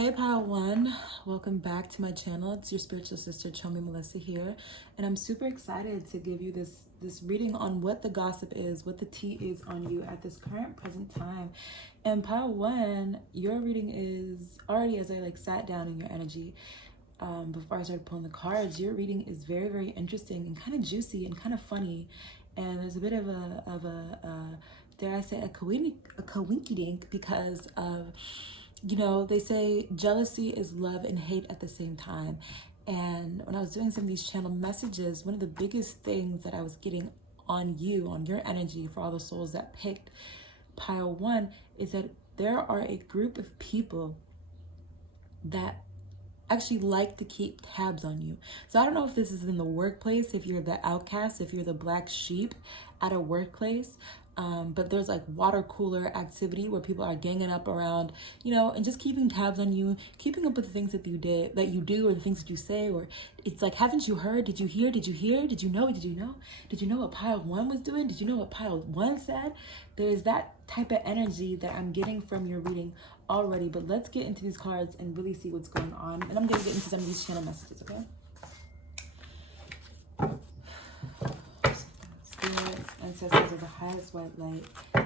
Hey Pile One, welcome back to my channel. It's your spiritual sister Chomi Melissa here, and I'm super excited to give you this reading on what the gossip is, what the tea is on you at this current present time. And Pile One, your reading is already, as I sat down in your energy before I started pulling the cards, your reading is very, very interesting and kind of juicy and kind of funny, and there's a bit of a dare I say a coinky dink because of, you know, they say jealousy is love and hate at the same time. And when I was doing some of these channel messages, one of the biggest things that I was getting on you, on your energy, for all the souls that picked Pile One, is that there are a group of people that actually like to keep tabs on you. So I don't know if this is in the workplace, if you're the outcast, if you're the black sheep at a workplace, but there's like water cooler activity where people are ganging up around, you know, and just keeping tabs on you, keeping up with the things that you do, or the things that you say, or it's like, haven't you heard? Did you hear? Did you hear? Did you know? Did you know? Did you know what Pile One was doing? Did you know what Pile One said? There's that type of energy that I'm getting from your reading already, but let's get into these cards and really see what's going on. And I'm going to get into some of these channel messages, okay? Spirit, ancestors of the highest white light,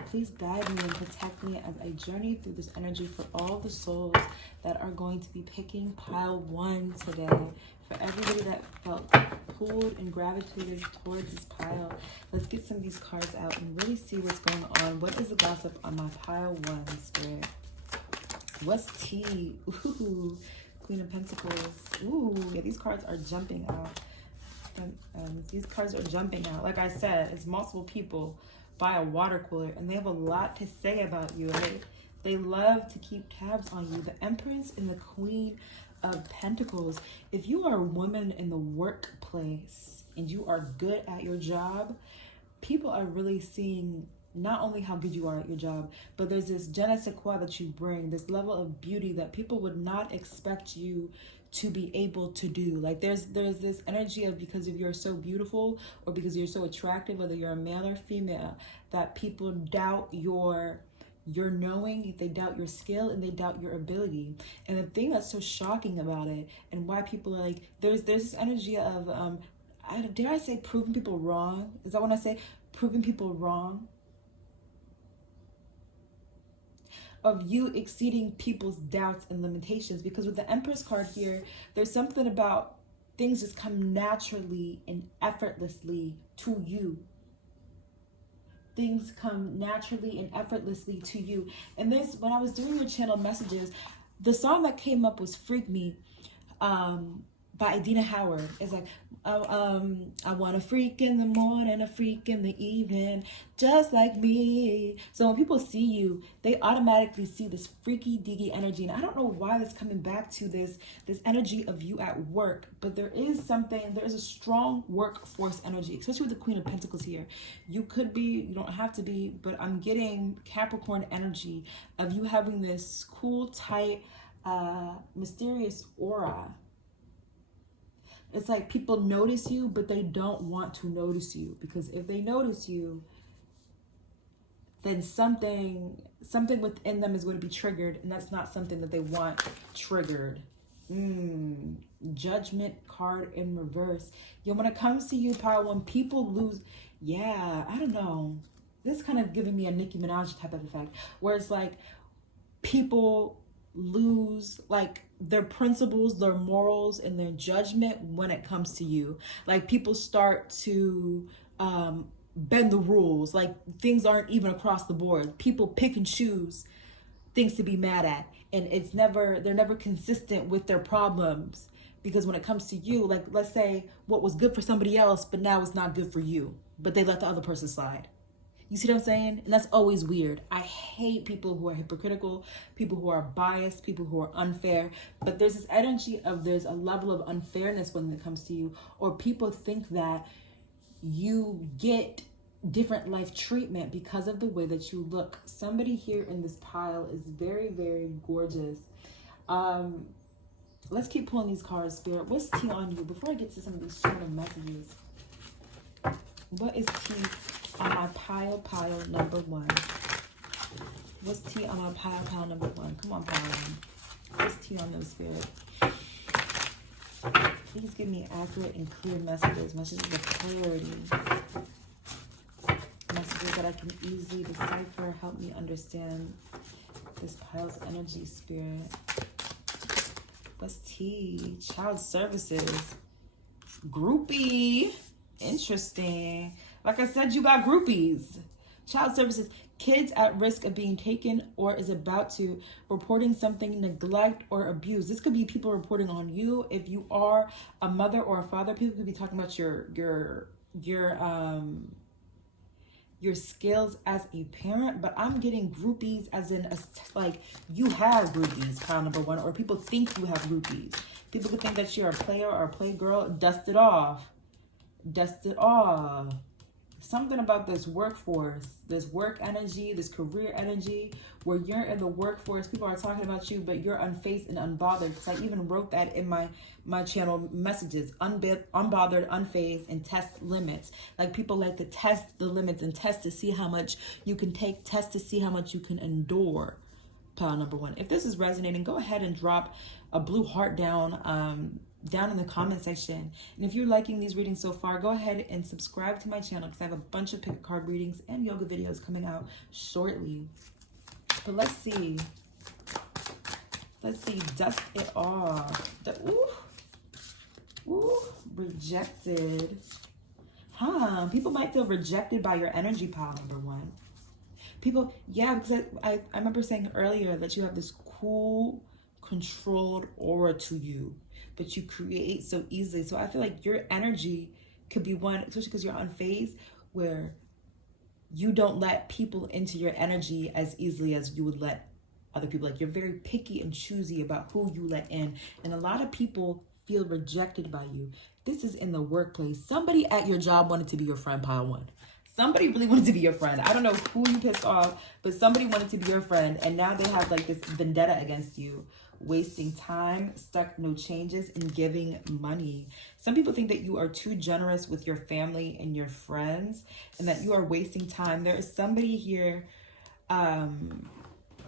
please guide me and protect me as I journey through this energy for all the souls that are going to be picking Pile One today. For everybody that felt pulled and gravitated towards this pile, let's get some of these cards out and really see what's going on. What is the gossip on my Pile One, Spirit? What's tea? Ooh, Queen of Pentacles. Ooh, yeah, these cards are jumping out. These cards are jumping out. Like I said, it's multiple people by a water cooler, and they have a lot to say about you, right? They love to keep tabs on you. The Empress and the Queen of Pentacles. If you are a woman in the workplace and you are good at your job, people are really seeing not only how good you are at your job, but there's this je ne sais quoi that you bring, this level of beauty that people would not expect you to be able to do. Like there's this energy of, because if you're so beautiful or because you're so attractive, whether you're a male or female, that people doubt your knowing, they doubt your skill, and they doubt your ability. And the thing that's so shocking about it, and why people are like, there's this energy of dare I say proving people wrong? Is that what I say? Proving people wrong? Of you exceeding people's doubts and limitations. Because with the Empress card here, there's something about things just come naturally and effortlessly to you. Things come naturally and effortlessly to you. And this, when I was doing your channel messages, the song that came up was Freak Me by Adina Howard. It's like, I want a freak in the morning, a freak in the evening, just like me. So when people see you, they automatically see this freaky deaky energy. And I don't know why that's coming back to this energy of you at work, but there is a strong workforce energy, especially with the Queen of Pentacles here. You could be, you don't have to be, but I'm getting Capricorn energy of you having this cool, tight, mysterious aura. It's like people notice you, but they don't want to notice you, because if they notice you, then something within them is going to be triggered, and that's not something that they want triggered. Judgment card in reverse. Yo, when it comes to you, Power One, people lose. Yeah, I don't know. This kind of giving me a Nicki Minaj type of effect, where it's like people lose like their principles, their morals, and their judgment when it comes to you. Like people start to bend the rules. Like things aren't even across the board. People pick and choose things to be mad at, and they're never consistent with their problems. Because when it comes to you, like let's say what was good for somebody else, but now it's not good for you, but they let the other person slide. You see what I'm saying? And that's always weird. I hate people who are hypocritical, people who are biased, people who are unfair. But there's this energy of, there's a level of unfairness when it comes to you, or people think that you get different life treatment because of the way that you look. Somebody here in this pile is very, very gorgeous. Let's keep pulling these cards, Spirit. What's tea on you? Before I get to some of these short messages, what is tea on my pile number one? What's tea on my pile number one? Come on, Pile One. What's tea on those, Spirit? Please give me accurate and clear messages. Messages of clarity. Messages that I can easily decipher. Help me understand this pile's energy, Spirit. What's tea? Child services. Groupie. Interesting. Like I said, you got groupies. Child services. Kids at risk of being taken or is about to, reporting something, neglect or abuse. This could be people reporting on you. If you are a mother or a father, people could be talking about your skills as a parent. But I'm getting groupies as in like you have groupies, pile number one, or people think you have groupies. People could think that you're a player or a playgirl. Dust it off. Dust it off. Something about this workforce, this work energy, this career energy, where you're in the workforce, people are talking about you, but you're unfazed and unbothered. Because I even wrote that in my channel messages, unbothered, unfazed, and test limits. Like people like to test the limits and test to see how much you can take, test to see how much you can endure. Pile number one. If this is resonating, go ahead and drop a blue heart down in the comment section. And if you're liking these readings so far, go ahead and subscribe to my channel because I have a bunch of pick card readings and yoga videos coming out shortly. But let's see. Let's see. Dust it off. Ooh, rejected. People might feel rejected by your energy, pile number one. People, yeah, because I remember saying earlier that you have this cool, controlled aura to you, but you create so easily. So I feel like your energy could be one, especially because you're unfazed, where you don't let people into your energy as easily as you would let other people. Like you're very picky and choosy about who you let in. And a lot of people feel rejected by you. This is in the workplace. Somebody at your job wanted to be your friend, pile one. Somebody really wanted to be your friend. I don't know who you pissed off, but somebody wanted to be your friend. And now they have like this vendetta against you. Wasting time, stuck, no changes, and giving money. Some people think that you are too generous with your family and your friends and that you are wasting time. There is somebody here,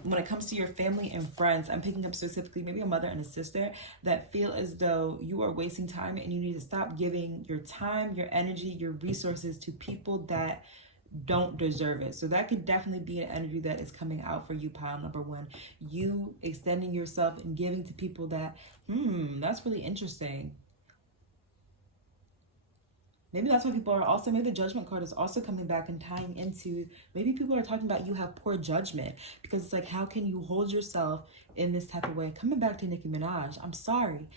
when it comes to your family and friends, I'm picking up specifically maybe a mother and a sister that feel as though you are wasting time and you need to stop giving your time, your energy, your resources to people that don't deserve it. So that could definitely be an energy that is coming out for you, pile number one. You extending yourself and giving to people that, that's really interesting. Maybe that's why people are also, maybe the judgment card is also coming back and tying into, maybe people are talking about you have poor judgment because it's like, how can you hold yourself in this type of way? Coming back to Nicki Minaj, I'm sorry.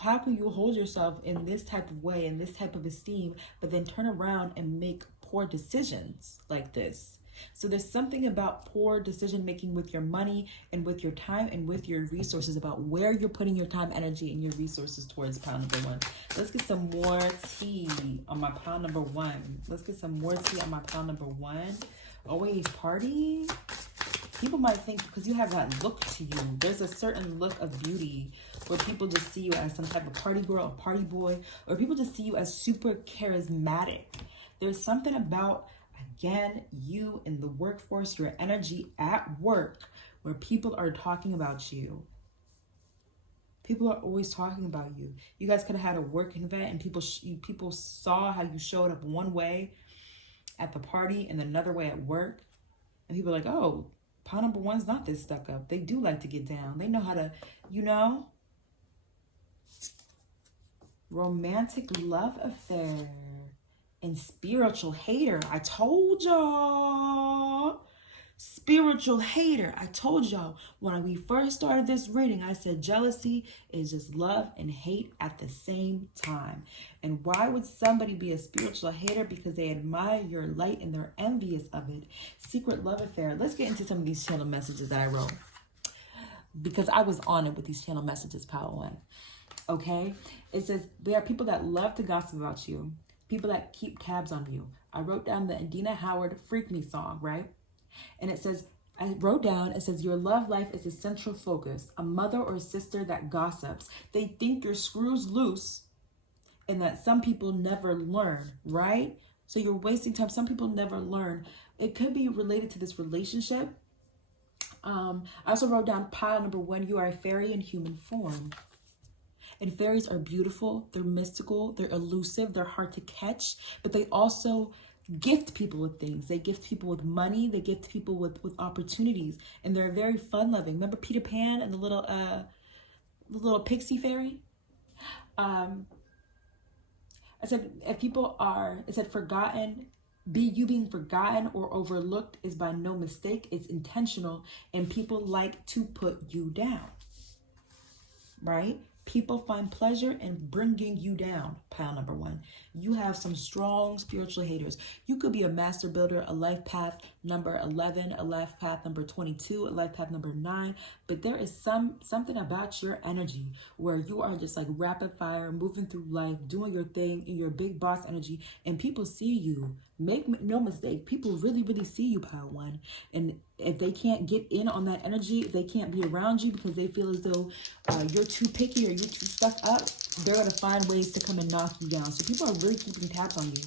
How can you hold yourself in this type of way, in this type of esteem, but then turn around and make poor decisions like this? So there's something about poor decision making with your money and with your time and with your resources, about where you're putting your time, energy, and your resources towards pile number one. Let's get some more tea on my pile number one. Let's get some more tea on my pile number one. Always party. People might think because you have that look to you, there's a certain look of beauty where people just see you as some type of party girl, a party boy, or people just see you as super charismatic. There's something about, again, you in the workforce, your energy at work, where people are talking about you. People are always talking about you. You guys could have had a work event and people saw how you showed up one way at the party and another way at work. And people are like, oh, pile number one's not this stuck up. They do like to get down. They know how to, romantic love affair. And spiritual hater. I told y'all. Spiritual hater. I told y'all when we first started this reading, I said jealousy is just love and hate at the same time. And why would somebody be a spiritual hater? Because they admire your light and they're envious of it. Secret love affair. Let's get into some of these channel messages that I wrote, because I was on it with these channel messages, pile one. Okay? It says there are people that love to gossip about you. People that keep tabs on you. I wrote down the Adina Howard Freak Me song, right? And it says, your love life is a central focus. A mother or sister that gossips. They think your screws loose and that some people never learn, right? So you're wasting time. Some people never learn. It could be related to this relationship. I also wrote down pile number 1, you are a fairy in human form. And fairies are beautiful, they're mystical, they're elusive, they're hard to catch, but they also gift people with things. They gift people with money, they gift people with opportunities, and they're very fun-loving. Remember Peter Pan and the little pixie fairy? I said, if people are, it said forgotten, being forgotten or overlooked is by no mistake, it's intentional, and people like to put you down, right? People find pleasure in bringing you down, pile number 1. You have some strong spiritual haters. You could be a master builder, a life path number 11, a life path number 22, a life path number 9. But there is something about your energy where you are just like rapid fire, moving through life, doing your thing in your big boss energy, and people see you. Make no mistake, people really, really see you, pile 1. And if they can't get in on that energy, if they can't be around you because they feel as though you're too picky or you're too stuck up, they're going to find ways to come and knock you down. So people are really keeping tabs on you.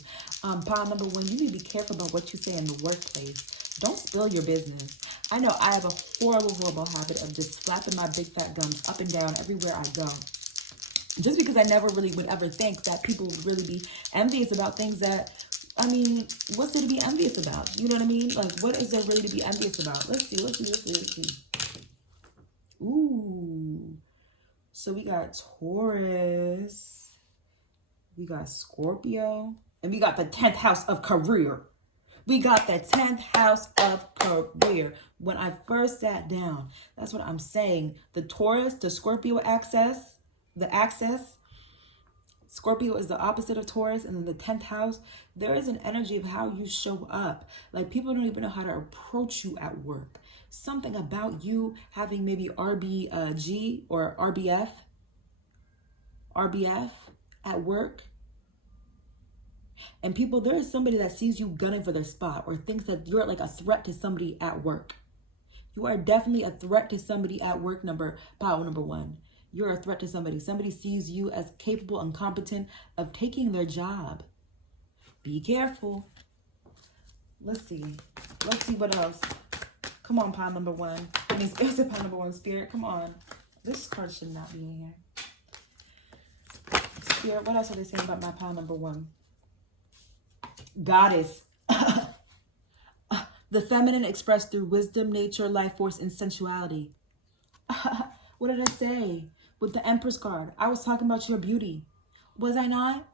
Pile number 1, you need to be careful about what you say in the workplace. Don't spill your business. I know I have a horrible, horrible habit of just slapping my big fat gums up and down everywhere I go. Just because I never really would ever think that people would really be envious about things that, I mean, what's there to be envious about? You know what I mean? Like, what is there really to be envious about? Let's see. Ooh. So we got Taurus. We got Scorpio. And we got the 10th house of career. We got the 10th house of career. When I first sat down, that's what I'm saying. The Taurus, the Scorpio axis, Scorpio is the opposite of Taurus, and then the 10th house, there is an energy of how you show up. Like, people don't even know how to approach you at work. Something about you having maybe RBG or RBF at work. And people, there is somebody that sees you gunning for their spot or thinks that you're like a threat to somebody at work. You are definitely a threat to somebody at work, pile number 1. You're a threat to somebody. Somebody sees you as capable and competent of taking their job. Be careful. Let's see what else. Come on, pile number 1. I mean, spirit, pile number 1, spirit. Come on. This card should not be in here. Spirit, what else are they saying about my pile number 1? Goddess. The feminine expressed through wisdom, nature, life force, and sensuality. What did I say? With the Empress card, I was talking about your beauty. Was I not?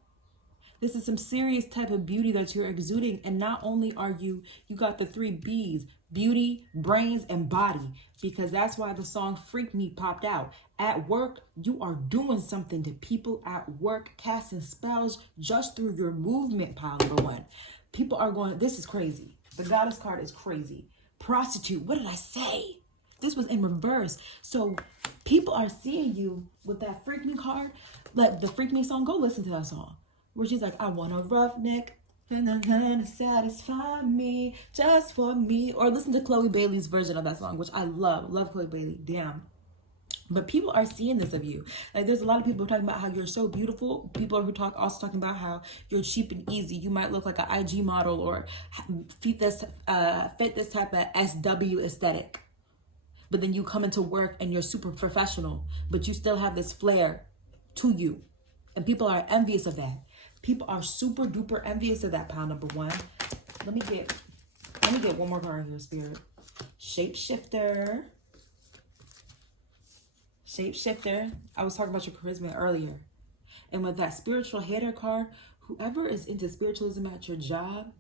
This is some serious type of beauty that you're exuding. And not only are you got the 3 B's, beauty, brains, and body. Because that's why the song Freak Me popped out. At work, you are doing something to people at work, casting spells just through your movement, pile number 1. People are going, this is crazy. The Goddess card is crazy. Prostitute, what did I say? This was in reverse. So people are seeing you with that Freak Me card. Like the Freak Me song, go listen to that song. Where she's like, I want a roughneck to satisfy me, just for me. Or listen to Chloe Bailey's version of that song, which I love. Love Chloe Bailey, damn. But people are seeing this of you. Like, there's a lot of people talking about how you're so beautiful. People who also talking about how you're cheap and easy. You might look like an IG model or fit this type of SW aesthetic. But then you come into work and you're super professional, but you still have this flair to you. And people are envious of that. People are super duper envious of that, pile number 1. Let me get one more card here, spirit. Shapeshifter. I was talking about your charisma earlier. And with that spiritual hater card, whoever is into spiritualism at your job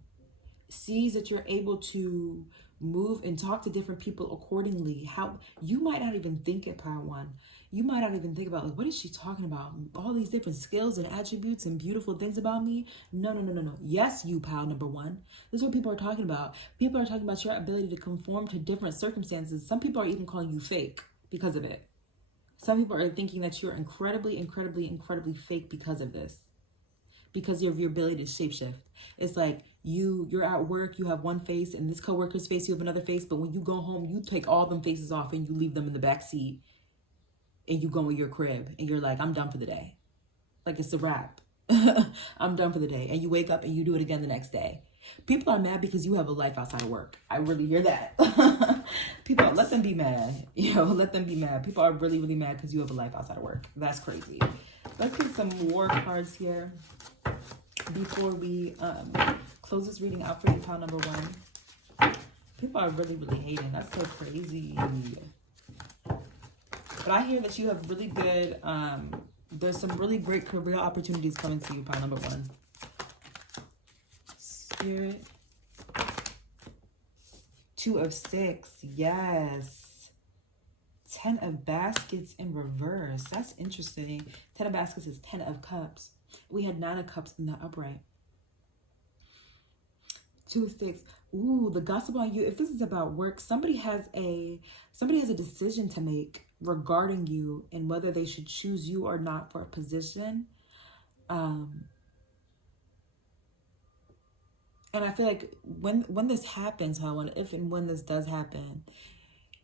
sees that you're able to move and talk to different people accordingly. How you might not even think it, pile 1. You might not even think about, like, what is she talking about? All these different skills and attributes and beautiful things about me. No. Yes, you, pile number 1. This is what people are talking about. People are talking about your ability to conform to different circumstances. Some people are even calling you fake because of it. Some people are thinking that you're incredibly, incredibly, incredibly fake because of this. Because of your ability to shapeshift. It's like you're at work, you have one face, and this coworker's face, you have another face, but when you go home, you take all them faces off and you leave them in the back seat and you go in your crib and you're like, I'm done for the day. Like, it's a wrap. I'm done for the day. And you wake up and you do it again the next day. People are mad because you have a life outside of work. I really hear that. People, let them be mad. Let them be mad. People are really, really mad because you have a life outside of work. That's crazy. Let's get some more cards here before we close this reading out for you, pile number 1. People are really, really hating. That's so crazy. But I hear that you have really good, there's some really great career opportunities coming to you, pile number 1. Spirit. 2 of 6. Yes. 10 of baskets in reverse. That's interesting. 10 of baskets is 10 of cups. We had 9 of cups in the upright. 2 of 6. Ooh, the gossip on you. If this is about work, somebody has a decision to make regarding you and whether they should choose you or not for a position. And I feel like when this happens, if and when this does happen,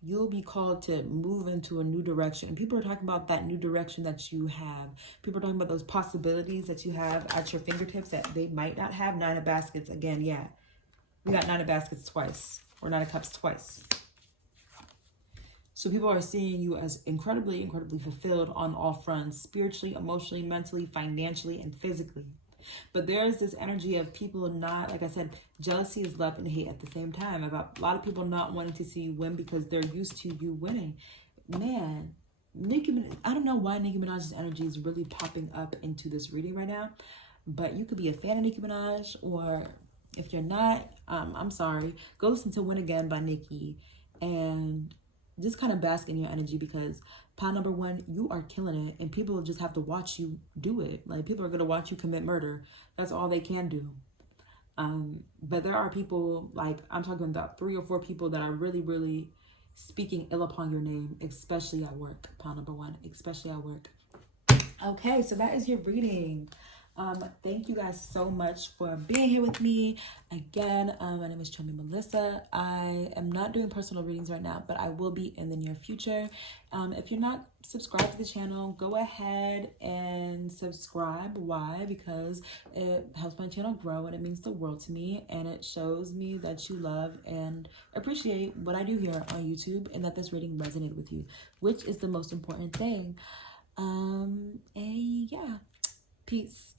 you'll be called to move into a new direction. And people are talking about that new direction that you have. People are talking about those possibilities that you have at your fingertips that they might not have. 9 of baskets. Again, yeah. We got 9 of baskets twice. Or 9 of cups twice. So people are seeing you as incredibly, incredibly fulfilled on all fronts. Spiritually, emotionally, mentally, financially, and physically. But there's this energy of people not, like I said, jealousy is love and hate at the same time. About a lot of people not wanting to see you win because they're used to you winning. Man, I don't know why Nicki Minaj's energy is really popping up into this reading right now. But you could be a fan of Nicki Minaj, or if you're not, I'm sorry. Go listen to Win Again by Nicki and just kind of bask in your energy, because pile number 1, you are killing it, and people just have to watch you do it. Like, people are going to watch you commit murder. That's all they can do. But there are people, like, I'm talking about 3 or 4 people that are really, really speaking ill upon your name, especially at work. Pile number 1, especially at work. Okay, so that is your reading. Thank you guys so much for being here with me. Again, my name is Chomi Melissa. I am not doing personal readings right now, but I will be in the near future. If you're not subscribed to the channel, go ahead and subscribe. Why? Because it helps my channel grow, and it means the world to me, and it shows me that you love and appreciate what I do here on YouTube, and that this reading resonated with you, which is the most important thing. And yeah. Peace.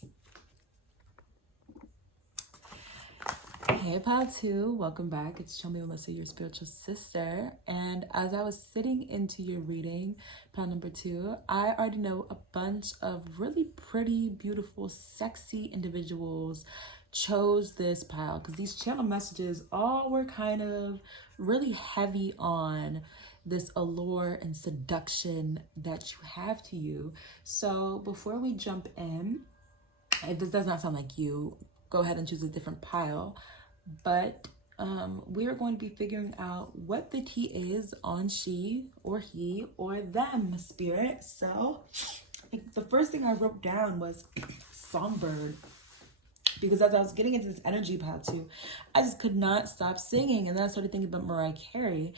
Hey, pile 2, welcome back. It's Chomi Melissa, your spiritual sister. And as I was sitting into your reading, pile number 2, I already know a bunch of really pretty, beautiful, sexy individuals chose this pile, because these channel messages all were kind of really heavy on this allure and seduction that you have to you. So before we jump in, if this does not sound like you, go ahead and choose a different pile. But we are going to be figuring out what the tea is on she or he or them, spirit. So the first thing I wrote down was songbird, because as I was getting into this energy pile 2, I just could not stop singing. And then I started thinking about Mariah Carey.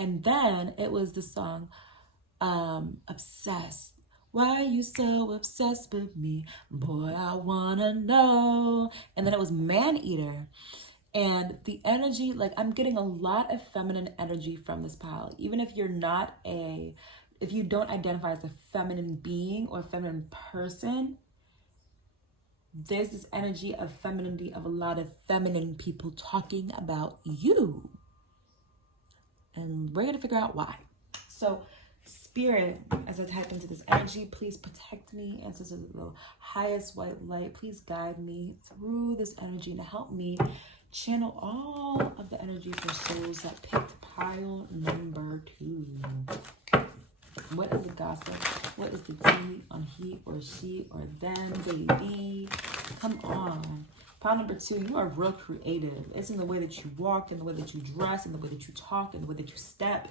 And then it was the song, Obsessed. Why are you so obsessed with me? Boy, I wanna know. And then it was Man Eater. And the energy, like, I'm getting a lot of feminine energy from this pile. Even if you're not if you don't identify as a feminine being or feminine person, there's this energy of femininity, of a lot of feminine people talking about you. And we're going to figure out why. So, spirit, as I type into this energy, please protect me. And so to the highest white light, please guide me through this energy and help me channel all of the energy for souls that picked pile number 2. What is the gossip? What is the tea on he or she or them, baby? Come on. Pile number 2, you are real creative. It's in the way that you walk, in the way that you dress, in the way that you talk, in the way that you step.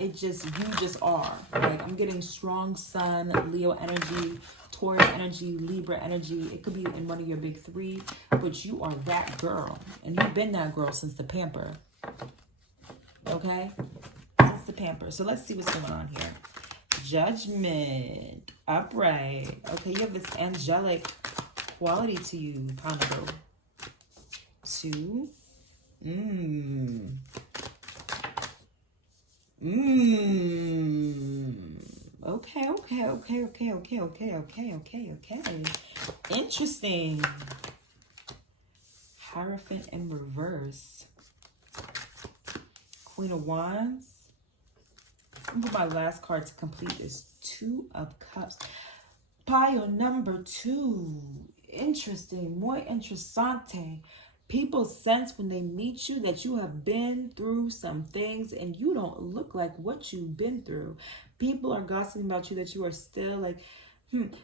You just are. Like, I'm getting strong sun, Leo energy, Taurus energy, Libra energy. It could be in one of your big 3, but you are that girl. And you've been that girl since the pamper. Okay? Since the pamper. So let's see what's going on here. Judgment. Upright. Okay, you have this angelic quality to you, pile number 2. Okay. Interesting. Hierophant in reverse. Queen of Wands. My last card to complete is 2 of Cups. Pile number 2. Interesting. Muy interesante. People sense when they meet you that you have been through some things and you don't look like what you've been through. People are gossiping about you that you are still like,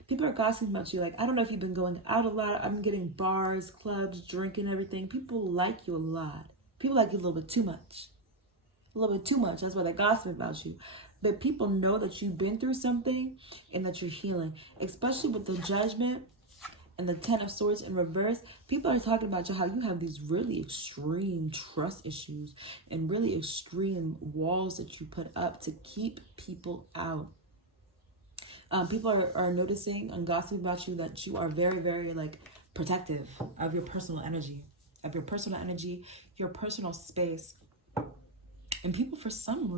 people are gossiping about you. Like, I don't know if you've been going out a lot. I'm getting bars, clubs, drinking, everything. People like you a lot. People like you a little bit too much. A little bit too much. That's why they're gossiping about you. But people know that you've been through something and that you're healing. Especially with the Judgment and the 10 of Swords in reverse. People are talking about you, how you have these really extreme trust issues and really extreme walls that you put up to keep people out. People are noticing and gossiping about you that you are very, very like protective of your personal energy, your personal space. And people, for some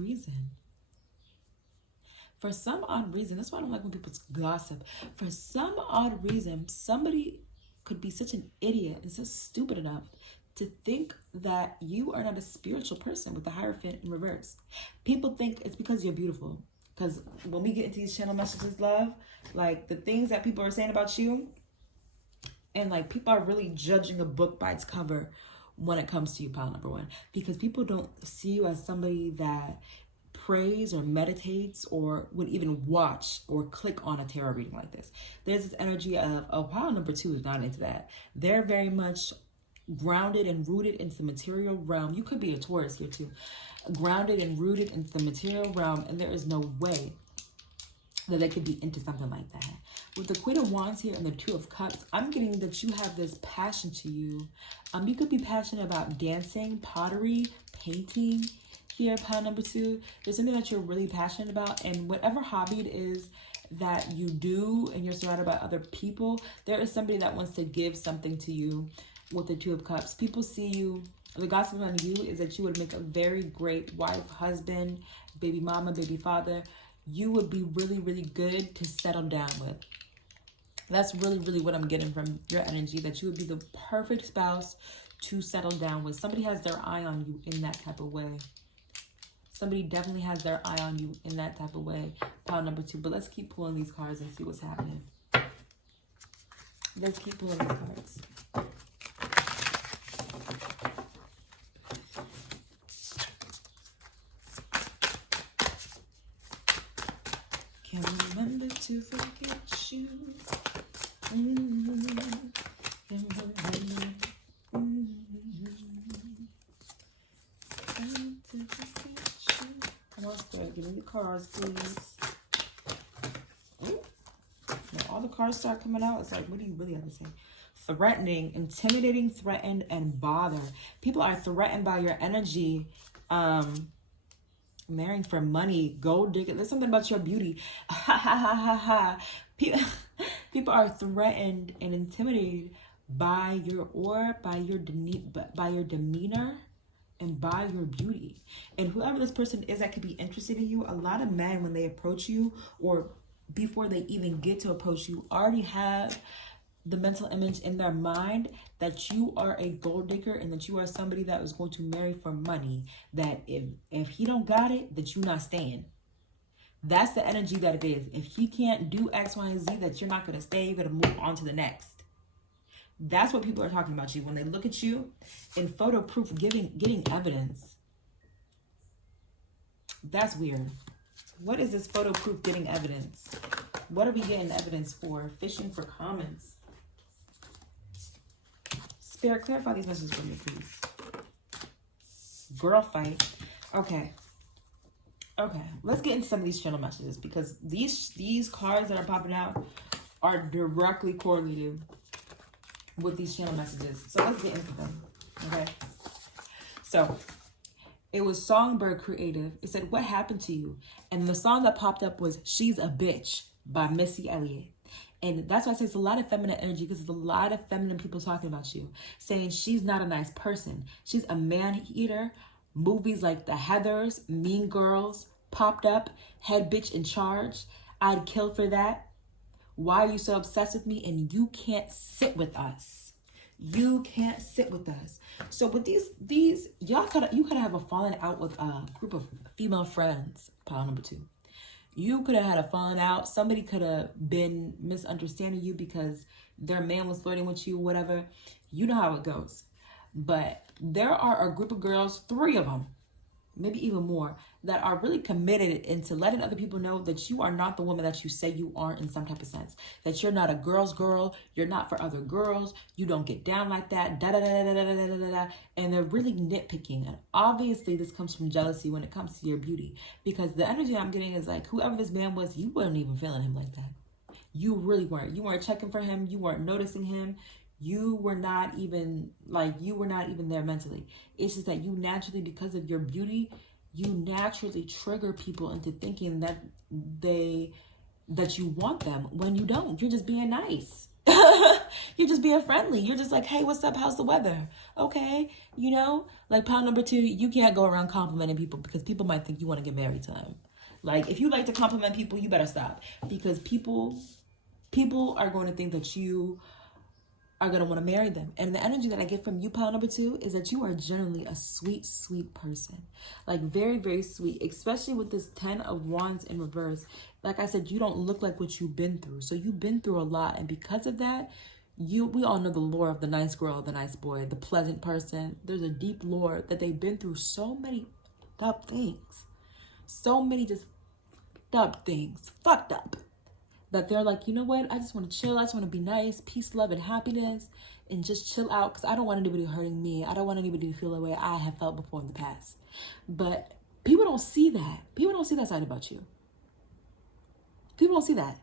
odd reason, that's why I don't like when people gossip. For some odd reason, somebody could be such an idiot and so stupid enough to think that you are not a spiritual person with the Hierophant in reverse. People think it's because you're beautiful. Because when we get into these channel messages, love, like the things that people are saying about you, and like people are really judging a book by its cover when it comes to you, pile number 1. Because people don't see you as somebody that prays or meditates or would even watch or click on a tarot reading like this. There's this energy of, oh, pile number 2 is not into that. They're very much grounded and rooted into the material realm. You could be a Taurus here too. Grounded and rooted into the material realm, and there is no way that they could be into something like that. With the Queen of Wands here and the 2 of Cups, I'm getting that you have this passion to you. You could be passionate about dancing, pottery, painting. Here, pile number 2, there's something that you're really passionate about, and whatever hobby it is that you do and you're surrounded by other people, there is somebody that wants to give something to you with the 2 of Cups. People see you. The gossip on you is that you would make a very great wife, husband, baby mama, baby father. You would be really, really good to settle down with. That's really, really what I'm getting from your energy, that you would be the perfect spouse to settle down with. Somebody has their eye on you in that type of way. Somebody definitely has their eye on you in that type of way. Pile number 2. But let's keep pulling these cards and see what's happening. Let's keep pulling these cards. Can't remember to forget you. Can't remember. Come on, Spirit, give me the cards, please. Ooh. When all the cards start coming out, it's like, what do you really have to say? Threatening, intimidating, threatened, and bother. People are threatened by your energy. Marrying for money, gold digger. There's something about your beauty. People are threatened and intimidated by your aura, by your demeanor, and by your beauty. And whoever this person is that could be interested in you, a lot of men, when they approach you or before they even get to approach you, already have the mental image in their mind that you are a gold digger and that you are somebody that is going to marry for money, that if he don't got it, that you're not staying. That's the energy that it is. If he can't do X, Y, and Z, that you're not going to stay, you're going to move on to the next. That's what people are talking about you when they look at you in photo proof, getting evidence. That's weird. What is this photo proof getting evidence? What are we getting evidence for? Fishing for comments. Spirit, clarify these messages for me, please. Girl fight. Okay. Okay. Let's get into some of these channel messages, because these cards that are popping out are directly correlated with these channel messages. So let's get into them. Okay. So it was Songbird Creative. It said, "What happened to you?" And the song that popped up was "She's a Bitch" by Missy Elliott. And that's why I say it's a lot of feminine energy, because there's a lot of feminine people talking about you, saying she's not a nice person. She's a man-eater. Movies like The Heathers, Mean Girls, Popped Up, Head Bitch in Charge. I'd kill for that. Why are you so obsessed with me? And you can't sit with us. You can't sit with us. So with these you could have a falling out with a group of female friends, pile number 2. You could have had a falling out. Somebody could have been misunderstanding you because their man was flirting with you, whatever. You know how it goes. But there are a group of girls, 3 of them, maybe even more, that are really committed into letting other people know that you are not the woman that you say you are in some type of sense. That you're not a girl's girl. You're not for other girls. You don't get down like that. Da da da da da da da da da. And they're really nitpicking. And obviously this comes from jealousy when it comes to your beauty. Because the energy I'm getting is like, whoever this man was, you weren't even feeling him like that. You really weren't. You weren't checking for him. You weren't noticing him. You were not even there mentally. It's just that you naturally, because of your beauty, you naturally trigger people into thinking that you want them when you don't. You're just being nice. You're just being friendly. You're just like, hey, what's up? How's the weather? Okay. You know, like pile number 2, you can't go around complimenting people because people might think you want to get married to them. Like, if you like to compliment people, you better stop, because people are going to think that you are going to want to marry them. And the energy that I get from you, pile number 2, is that you are generally a sweet, sweet person. Like, very, very sweet, especially with this 10 of Wands in reverse. Like I said, you don't look like what you've been through. So you've been through a lot. And because of that, we all know the lore of the nice girl, the nice boy, the pleasant person. There's a deep lore that they've been through so many fucked up things. So many just fucked up things. Fucked up. That they're like, you know what? I just want to chill. I just want to be nice, peace, love, and happiness, and just chill out, because I don't want anybody hurting me. I don't want anybody to feel the way I have felt before in the past. But people don't see that. People don't see that side about you. People don't see that.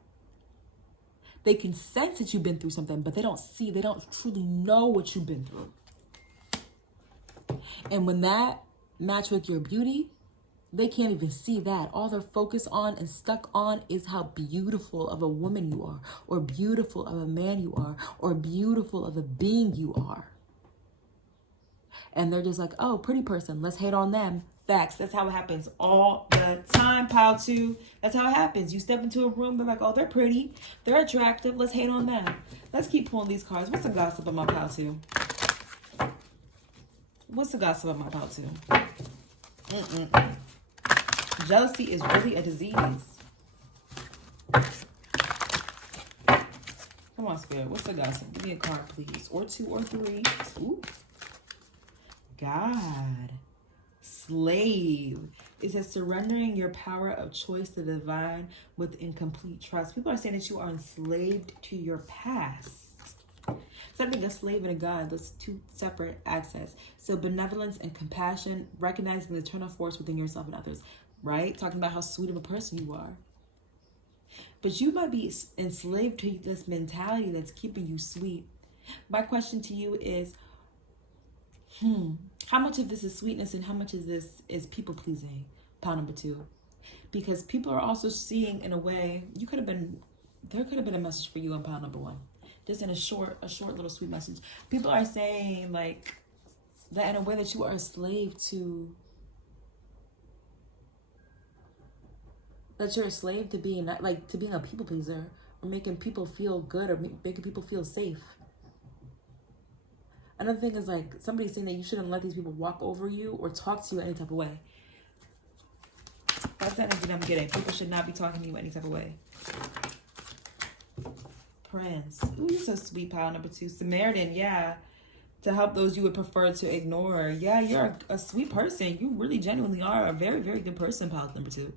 They can sense that you've been through something, but they don't truly know what you've been through. And when that match with your beauty, they can't even see that. All they're focused on and stuck on is how beautiful of a woman you are, or beautiful of a man you are, or beautiful of a being you are. And they're just like, oh, pretty person, let's hate on them. Facts. That's how it happens all the time, pile 2. That's how it happens. You step into a room, they're like, oh, they're pretty, they're attractive, let's hate on them. Let's keep pulling these cards. What's the gossip of my pile 2? What's the gossip of my pile 2? Jealousy is really a disease. Come on, Spirit. What's the gossip? Give me a card, please. Or 2 or 3. Ooh. God. Slave. It says surrendering your power of choice to the divine with incomplete trust. People are saying that you are enslaved to your past. So I think a slave and a god, those 2 separate accents. So benevolence and compassion, recognizing the eternal force within yourself and others. Right? Talking about how sweet of a person you are. But you might be enslaved to this mentality that's keeping you sweet. My question to you is, how much of this is sweetness and how much of this is people pleasing? Pile number 2. Because people are also seeing, in a way, there could have been a message for you on pile number 1. Just in a short little sweet message. People are saying, like, that in a way that you are a slave to, that you're a slave to being, like, to being a people pleaser, or making people feel good, or making people feel safe. Another thing is, like, somebody's saying that you shouldn't let these people walk over you or talk to you any type of way. That's the energy that I'm getting. People should not be talking to you any type of way. Prince. Ooh, you're so sweet, pile number 2. Samaritan, yeah. To help those you would prefer to ignore. Yeah, you're a sweet person. You really genuinely are a very, very good person, pile number 2.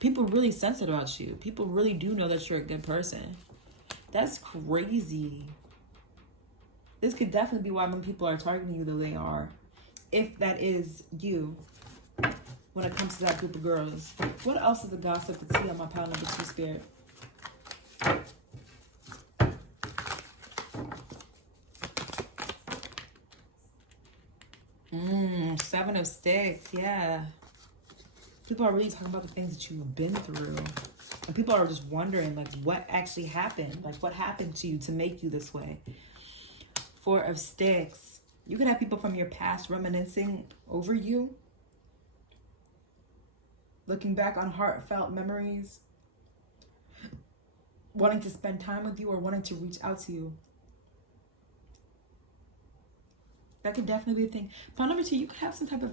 People really sense it about you. People really do know that you're a good person. That's crazy. This could definitely be why when people are targeting you the way they are. If that is you. When it comes to that group of girls. What else is the gossip to see on my pile number 2, Spirit? 7 of Sticks, yeah. People are really talking about the things that you've been through. And people are just wondering, like, what actually happened? Like, what happened to you to make you this way? Four of Sticks. You could have people from your past reminiscing over you. Looking back on heartfelt memories. Wanting to spend time with you or wanting to reach out to you. That could definitely be a thing. Pile number 2, you could have some type of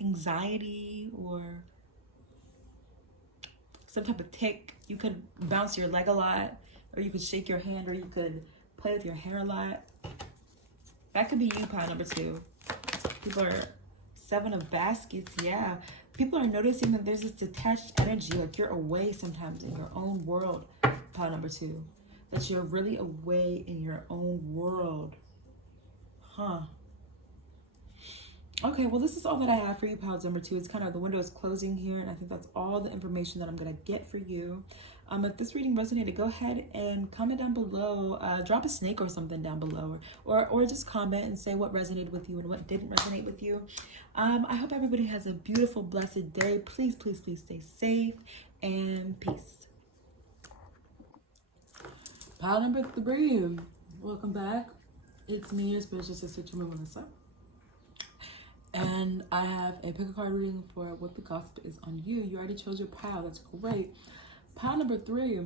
anxiety or some type of tic. You could bounce your leg a lot, or you could shake your hand, or you could play with your hair a lot. That could be you, pile number 2. People are 7 of Baskets. Yeah. People are noticing that there's this detached energy, like you're away sometimes in your own world, pile number 2. That you're really away in your own world. Huh. Okay, well, this is all that I have for you, pile number 2. It's kind of, the window is closing here, and I think that's all the information that I'm going to get for you. If this reading resonated, go ahead and comment down below. Drop a snake or something down below, or just comment and say what resonated with you and what didn't resonate with you. I hope everybody has a beautiful, blessed day. Please, please, please stay safe, and peace. Pile number 3. Welcome back. It's me, your spiritual sister, Chomi Melissa. And I have a pick a card reading for what the gossip is on you. You already chose your pile. That's great. Pile number 3,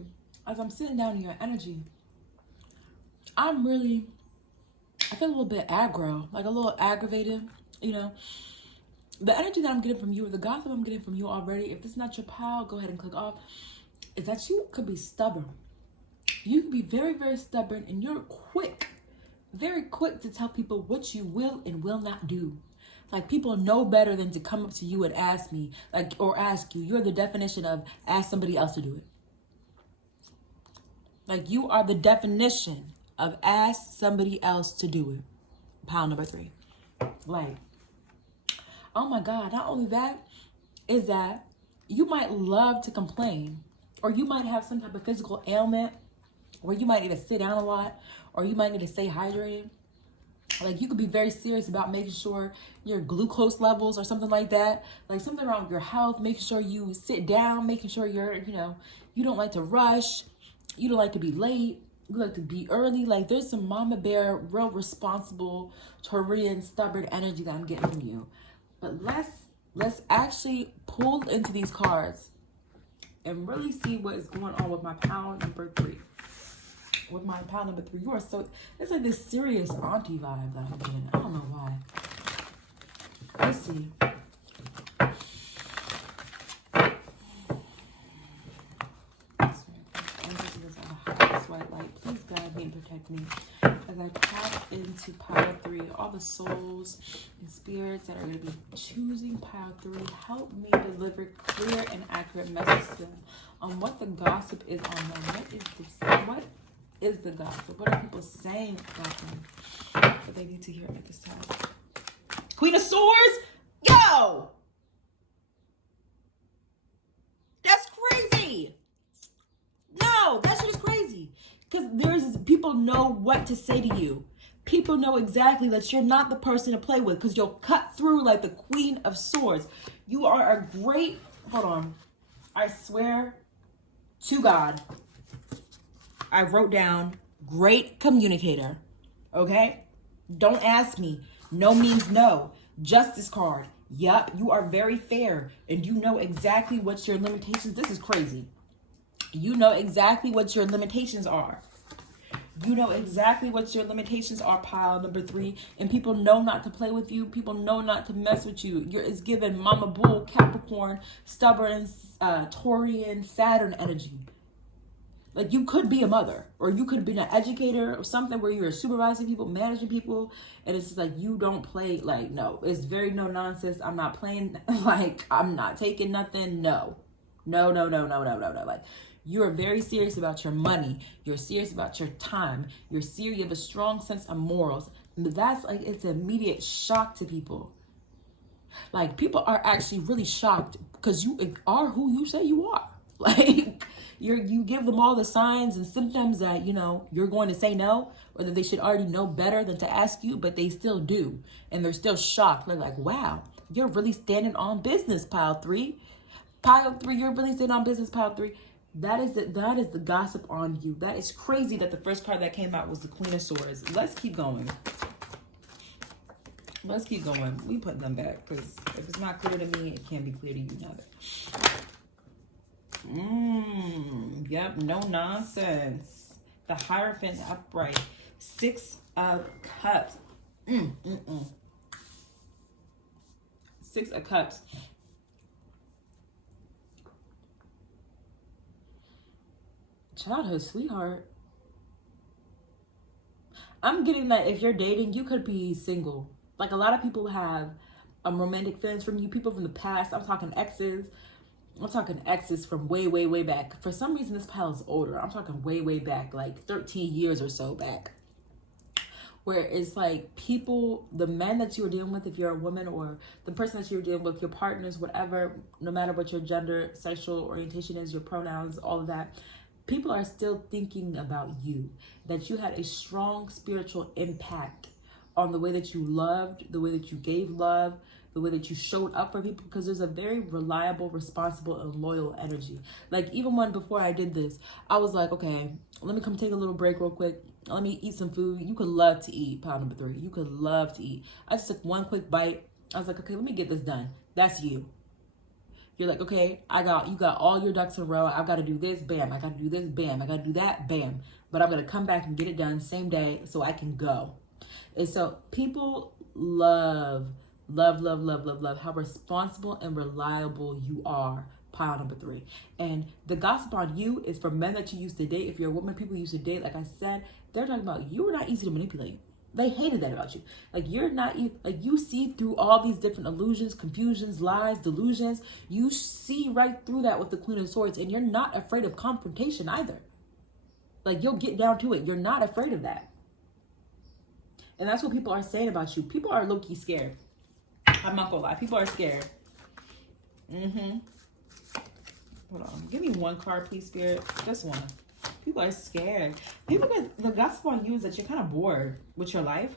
as I'm sitting down in your energy, I feel a little bit aggro, like a little aggravated, you know. The energy that I'm getting from you, or the gossip I'm getting from you already, if this is not your pile, go ahead and click off, is that you could be stubborn. You could be very, very stubborn, and you're very quick to tell people what you will and will not do. Like, people know better than to come up to you and ask me, like, or ask you. You're the definition of ask somebody else to do it. Like, you are the definition of ask somebody else to do it. Pile number 3. Like, oh my God, not only that, is that you might love to complain, or you might have some type of physical ailment, or you might need to sit down a lot, or you might need to stay hydrated. Like, you could be very serious about making sure your glucose levels or something like that. Like, something wrong with your health, making sure you sit down, making sure you're, you don't like to rush. You don't like to be late. You like to be early. Like, there's some mama bear, real responsible, Taurian, stubborn energy that I'm getting from you. But let's actually pull into these cards and really see what is going on with my pile number 3. With my pile number 3, you are so, it's like this serious auntie vibe that I'm getting. I don't know why. Let's see. This white light, please guide me and protect me as I tap into pile 3. All the souls and spirits that are going to be choosing pile 3, help me deliver clear and accurate messages to them on what the gossip is on them. What is the gossip? What are people saying about them that they need to hear at this time? Queen of Swords? Yo! That's crazy! No, that shit is crazy. Because people know what to say to you. People know exactly that you're not the person to play with, because you'll cut through like the Queen of Swords. You are a great, hold on, I swear to God, I wrote down great communicator, okay? Don't ask me. No means no. Justice card. Yup, you are very fair, and you know exactly what your limitations, this is crazy. You know exactly what your limitations are. You know exactly what your limitations are, pile number 3, and people know not to play with you. People know not to mess with you. It's given Mama Bull, Capricorn, stubborn, Taurian, Saturn energy. Like, you could be a mother, or you could be an educator or something where you're supervising people, managing people, and it's just like, you don't play, like, no, it's very no nonsense. I'm not playing, like, I'm not taking nothing. No. Like, you're very serious about your money. You're serious about your time. You're serious. You have a strong sense of morals. But that's like, it's an immediate shock to people. Like, people are actually really shocked because you are who you say you are. Like, you give them all the signs and symptoms that, you're going to say no, or that they should already know better than to ask you, but they still do. And they're still shocked. They're like, wow, you're really standing on business, pile 3. Pile 3, you're really sitting on business, pile 3. That is the gossip on you. That is crazy that the first card that came out was the Queen of Swords. Let's keep going. Let's keep going. We put them back because if it's not clear to me, it can't be clear to you neither. Yep, no nonsense. The Hierophant upright. 6 of Cups. 6 of Cups. Childhood sweetheart. I'm getting that if you're dating, you could be single. Like a lot of people have romantic feelings from you, people from the past. I'm talking exes. I'm talking exes from way, way, way back. For some reason, this pile is older. I'm talking way, way back, like 13 years or so back. Where it's like people, the men that you were dealing with, if you're a woman, or the person that you're dealing with, your partners, whatever, no matter what your gender, sexual orientation is, your pronouns, all of that, people are still thinking about you, that you had a strong spiritual impact on the way that you loved, the way that you gave love, the way that you showed up for people, because there's a very reliable, responsible, and loyal energy. Like even when before I did this, I was like, okay, let me come take a little break real quick. Let me eat some food. You could love to eat, pile number 3. You could love to eat. I just took one quick bite. I was like, okay, let me get this done. That's you. You're like, okay, you got all your ducks in a row. I've got to do this, bam. I got to do this, bam. I got to do that, bam. But I'm going to come back and get it done same day so I can go. And so people love how responsible and reliable you are, pile number 3. And the gossip on you is for men that you used to date. If you're a woman, people used to date, like I said, they're talking about you were not easy to manipulate. They hated that about you. Like you're not, like you see through all these different illusions, confusions, lies, delusions. You see right through that with the Queen of Swords, and you're not afraid of confrontation either. Like you'll get down to it. You're not afraid of that. And that's what people are saying about you. People are low-key scared. I'm not gonna lie. People are scared. Hold on. Give me one card, please, Spirit. Just one. People are scared. The gossip on you is that you're kind of bored with your life.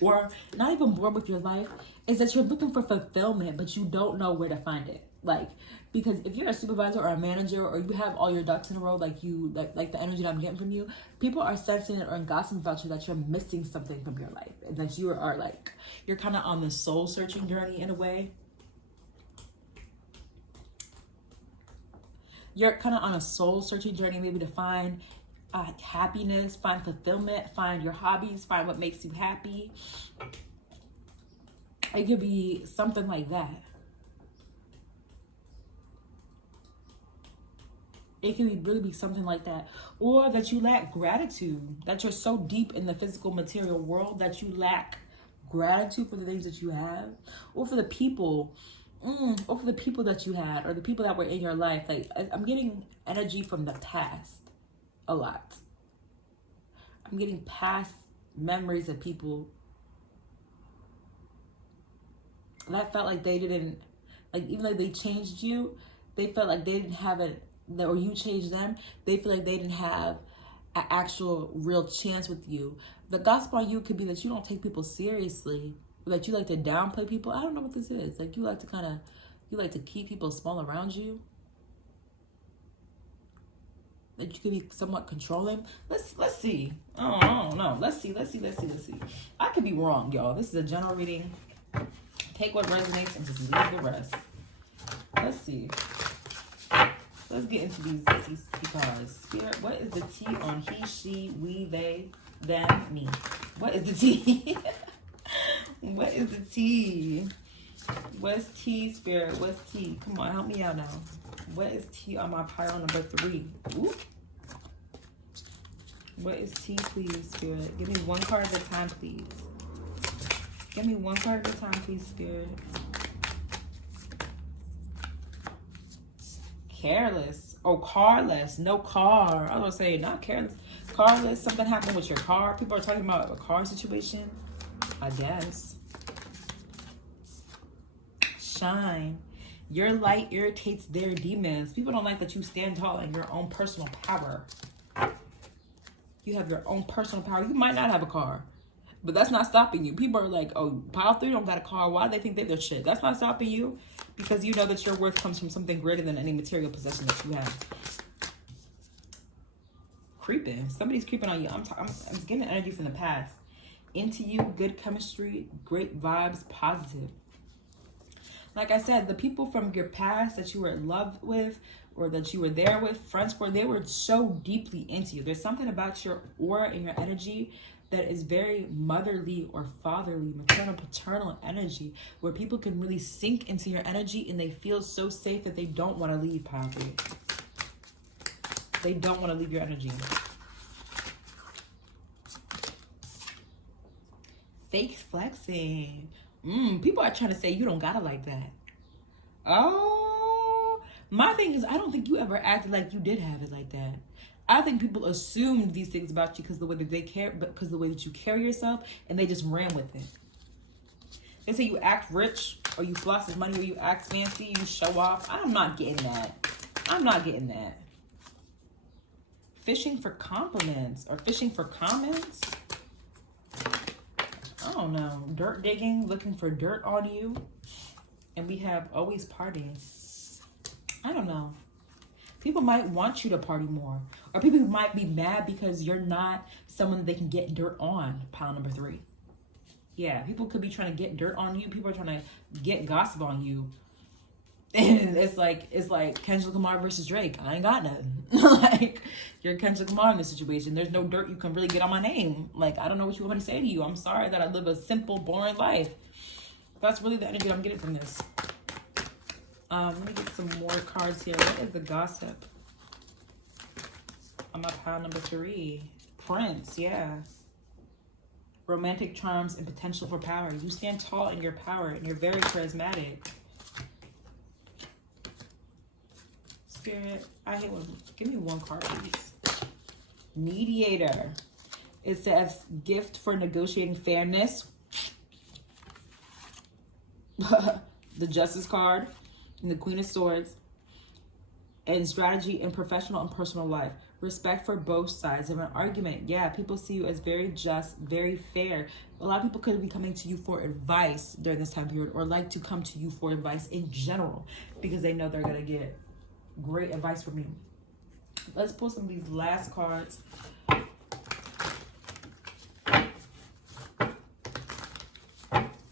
Or not even bored with your life. Is that you're looking for fulfillment, but you don't know where to find it. Like, because if you're a supervisor or a manager, or you have all your ducks in a row, like the energy that I'm getting from you, people are sensing it or gossiping about you that you're missing something from your life. And that you are like, you're kind of on the soul searching journey in a way. You're kind of on a soul searching journey, maybe to find happiness, find fulfillment, find your hobbies, find what makes you happy. It could be something like that. It can really be something like that. Or that you lack gratitude. That you're so deep in the physical material world that you lack gratitude for the things that you have. Or for the people. Or for the people that you had. Or the people that were in your life. Like, I'm getting energy from the past. A lot. I'm getting past memories of people that felt like they didn't, like even though they changed you, they felt like they didn't have it, or you changed them, they feel like they didn't have an actual real chance with you. The gossip on you could be that you don't take people seriously, or that you like to downplay people. I don't know what this is. Like you like to keep people small around you. That you could be somewhat controlling. Let's see. I don't know. Let's see. I could be wrong, y'all. This is a general reading. Take what resonates and just leave the rest. Let's see. Let's get into these cards. Spirit, what is the T on he, she, we, they, them, me? What is the T? What is the T? What's T, Spirit? What's T? Come on, help me out now. What is T on my pile number 3? Ooh. What is T, please, Spirit? Give me one card at a time, please. Give me one card at a time, please, Spirit. Careless. Oh, carless. No car. I was going to say, not careless. Carless. Something happened with your car. People are talking about a car situation. I guess. Shine. Your light irritates their demons. People don't like that you stand tall in your own personal power. You have your own personal power. You might not have a car, but that's not stopping you. People are like, oh, pile 3 don't got a car. Why do they think they're shit? That's not stopping you. because you know that your worth comes from something greater than any material possession that you have. Creeping. Somebody's creeping on you. I'm getting energy from the past. Into you, good chemistry, great vibes, positive. Like I said, the people from your past that you were in love with or that you were there with, friends for, they were so deeply into you. There's something about your aura and your energy that is very motherly or fatherly, maternal, paternal energy, where people can really sink into your energy and they feel so safe that they don't want to leave, pile 3. They don't want to leave your energy. Fake flexing. People are trying to say you don't gotta like that. Oh, my thing is, I don't think you ever acted like you did have it like that. I think people assumed these things about you because the way that they care, but because the way that you carry yourself, and they just ran with it. They say you act rich or you floss this money, or you act fancy, you show off. I'm not getting that. I'm not getting that. Fishing for compliments or fishing for comments. I don't know. Dirt digging, looking for dirt on you. And we have always partying. I don't know. People might want you to party more. Or people might be mad because you're not someone that they can get dirt on, pile number 3. Yeah, people could be trying to get dirt on you. People are trying to get gossip on you. And it's like Kendrick Lamar versus Drake. I ain't got nothing. Like, you're Kendrick Lamar in this situation. There's no dirt you can really get on my name. Like, I don't know what you want me to say to you. I'm sorry that I live a simple, boring life. That's really the energy I'm getting from this. Let me get some more cards here. What is the gossip? I'm at pile number 3. Prince, yeah. Romantic charms and potential for power. You stand tall in your power and you're very charismatic. Spirit, I hate one. Give me one card, please. Mediator. It says gift for negotiating fairness. The Justice card and the Queen of Swords. And strategy in professional and personal life. Respect for both sides of an argument. Yeah, people see you as very just, very fair. A lot of people could be coming to you for advice during this time period, or like to come to you for advice in general because they know they're going to get great advice from you. Let's pull some of these last cards.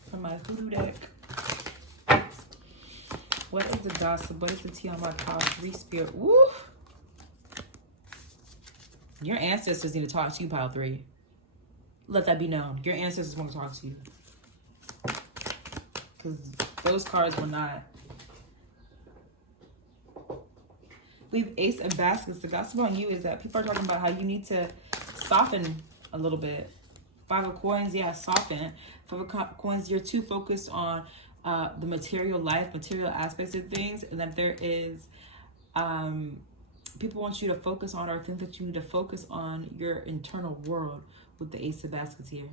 From my hoodoo deck. What is the gossip? What is the tea on my pile 3 spirit? Woo! Your ancestors need to talk to you, pile 3. Let that be known. Your ancestors want to talk to you. Because those cards were not. We have Ace of Baskets. The gossip on you is that people are talking about how you need to soften a little bit. 5 of Coins, yeah, soften. 5 of Coins, you're too focused on the material life, material aspects of things, and that there is people want you to focus on, or think that you need to focus on your internal world with the Ace of Baskets here.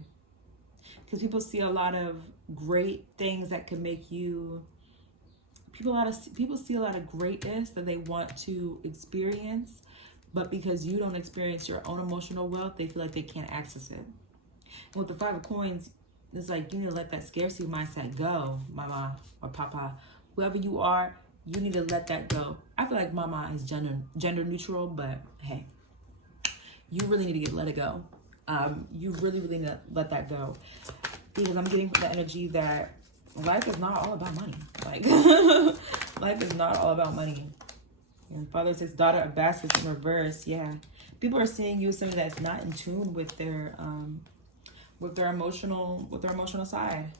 Because people see a lot of great things that can make you, people see a lot of greatness that they want to experience, but because you don't experience your own emotional wealth, they feel like they can't access it. And with the 5 of Coins, it's like you need to let that scarcity mindset go, mama or papa. Whoever you are, you need to let that go. I feel like mama is gender neutral, but hey, you really need to let it go. You really need to let that go. Because I'm getting the energy that life is not all about money. Like, life is not all about money. And Father says, daughter of baskets in reverse. Yeah. People are seeing you as somebody that's not in tune with their emotional side.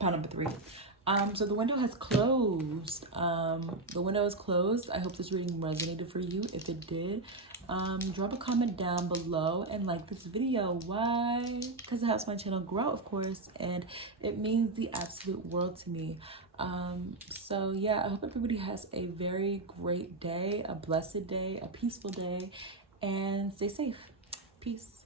Pile number 3. So the window has closed. The window is closed. I hope this reading resonated for you. If it did, drop a comment down below and like this video. Why? Because it helps my channel grow, of course, and it means the absolute world to me. So yeah, I hope everybody has a very great day, a blessed day, a peaceful day, and stay safe. Peace.